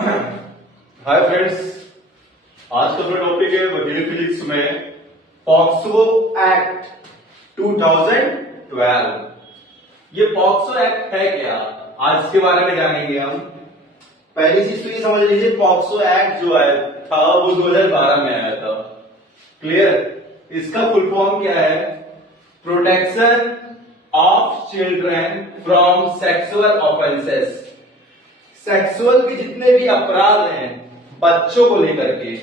Hi friends, आज का अपना टॉपिक है वकील फिजिक्स में पॉक्सो एक्ट 2012। ये पॉक्सो एक्ट है क्या, आज इसके बारे में जानेंगे हम। पहली चीज तो ये समझ लीजिए, पॉक्सो एक्ट जो आया था वो 2012 में आया था। क्लियर? इसका फुल फॉर्म क्या है? Protection of children from sexual offences. Sexual के जितने भी अपराध हैं बच्चों को लेकर के,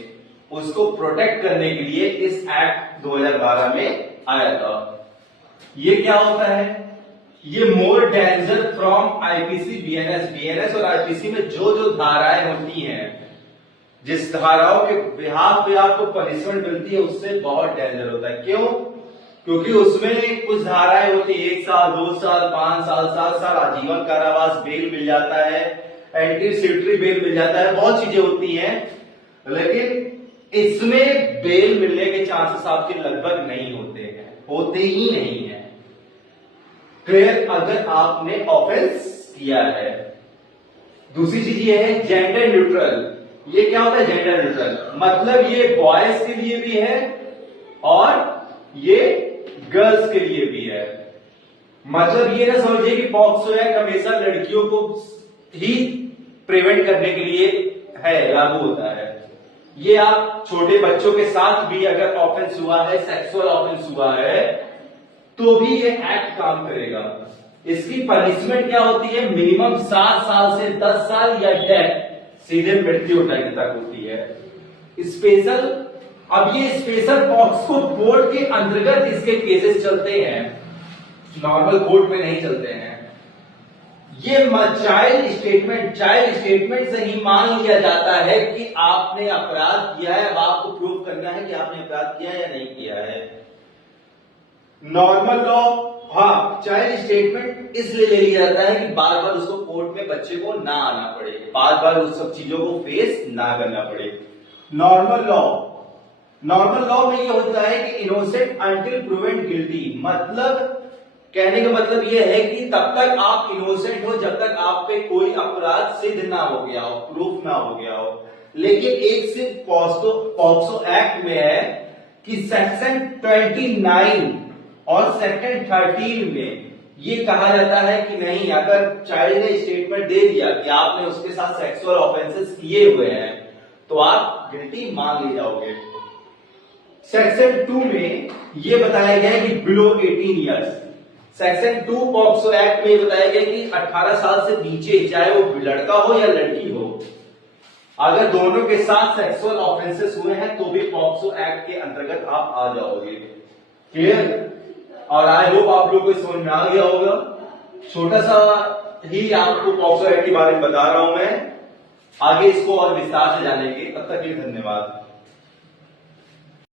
उसको प्रोटेक्ट करने के लिए इस एक्ट 2012 में आया था। ये क्या होता है? ये मोर डेंजर फ्रॉम आईपीसी बीएनएस और आईपीसी में जो जो धाराएं होती हैं, जिस धाराओं के बिहाफ पे आपको पनिशमेंट मिलती है, उससे बहुत डेंजर होता है। क्यों? क्योंकि उसमें कुछ धाराएं होती है 1 साल, 2 साल, 5 साल, 7 साल आजीवन कारावास, बेल मिल जाता है, एंटीसिपेटरी बेल मिल जाता है, बहुत चीजें होती हैं। लेकिन इसमें बेल मिलने के चांसेस आपके लगभग नहीं होते हैं, होते ही नहीं है। क्लियर? अगर आपने ऑफेंस किया है। दूसरी चीज ये है जेंडर न्यूट्रल। ये क्या होता है जेंडर न्यूट्रल? मतलब ये बॉयज के लिए भी है और ये गर्ल्स के लिए भी है। मतलब ये ना समझिए कि पॉक्सो एक्ट हमेशा लड़कियों को ही प्रिवेंट करने के लिए है, लागू होता है। ये आप छोटे बच्चों के साथ भी अगर ऑफेंस हुआ है, सेक्सुअल ऑफेंस हुआ है, तो भी ये एक्ट काम करेगा। इसकी पनिशमेंट क्या होती है? मिनिमम 7 साल से 10 साल या डेथ, सीधे मृत्यु दंड तक होती है। स्पेशल, अब ये स्पेशल पॉक्सो कोर्ट के अंतर्गत इसके केसेस चलते हैं, नॉर्मल कोर्ट में नहीं चलते हैं। ये चाइल्ड स्टेटमेंट से ही मान लिया जाता है कि आपने अपराध किया है। अब आपको प्रूव करना है कि आपने अपराध किया है या नहीं किया है। नॉर्मल लॉ, हाँ, चाइल्ड स्टेटमेंट इसलिए ले लिया जाता है कि बार बार उसको कोर्ट में बच्चे को ना आना पड़े, बार बार उस सब चीजों को फेस ना करना पड़े। नॉर्मल लॉ में ये होता है कि इनोसेंट अंटिल प्रूवन गिल्टी। मतलब कहने का मतलब यह है कि तब तक आप इनोसेंट हो जब तक आप पे कोई अपराध सिद्ध ना हो गया हो, प्रूफ ना हो गया हो। लेकिन एक सिर्फ पॉक्सो एक्ट में है कि सेक्शन 29 और सेक्शन 13 में ये कहा जाता है कि नहीं, अगर चाइल्ड ने स्टेटमेंट दे दिया कि आपने उसके साथ सेक्सुअल ऑफेंसेस किए हुए हैं, तो आप गिल्टी मान ले जाओगे। सेक्शन 2 में ये बताया गया है कि below 18 years. Section 2 POCSO act में बताया गया कि 18 साल से नीचे, चाहे वो लड़का हो या लड़की हो, अगर दोनों के साथ सेक्सुअल ऑफेंसेस हुए हैं तो भी पॉक्सो एक्ट के अंतर्गत आप आ जाओगे। क्लियर? और आई होप आप लोग को समझ में आ गया होगा। छोटा सा ही आपको पॉक्सो एक्ट के बारे में बता रहा हूं मैं, आगे इसको और विस्तार से जानेंगे। तब तक के लिए धन्यवाद।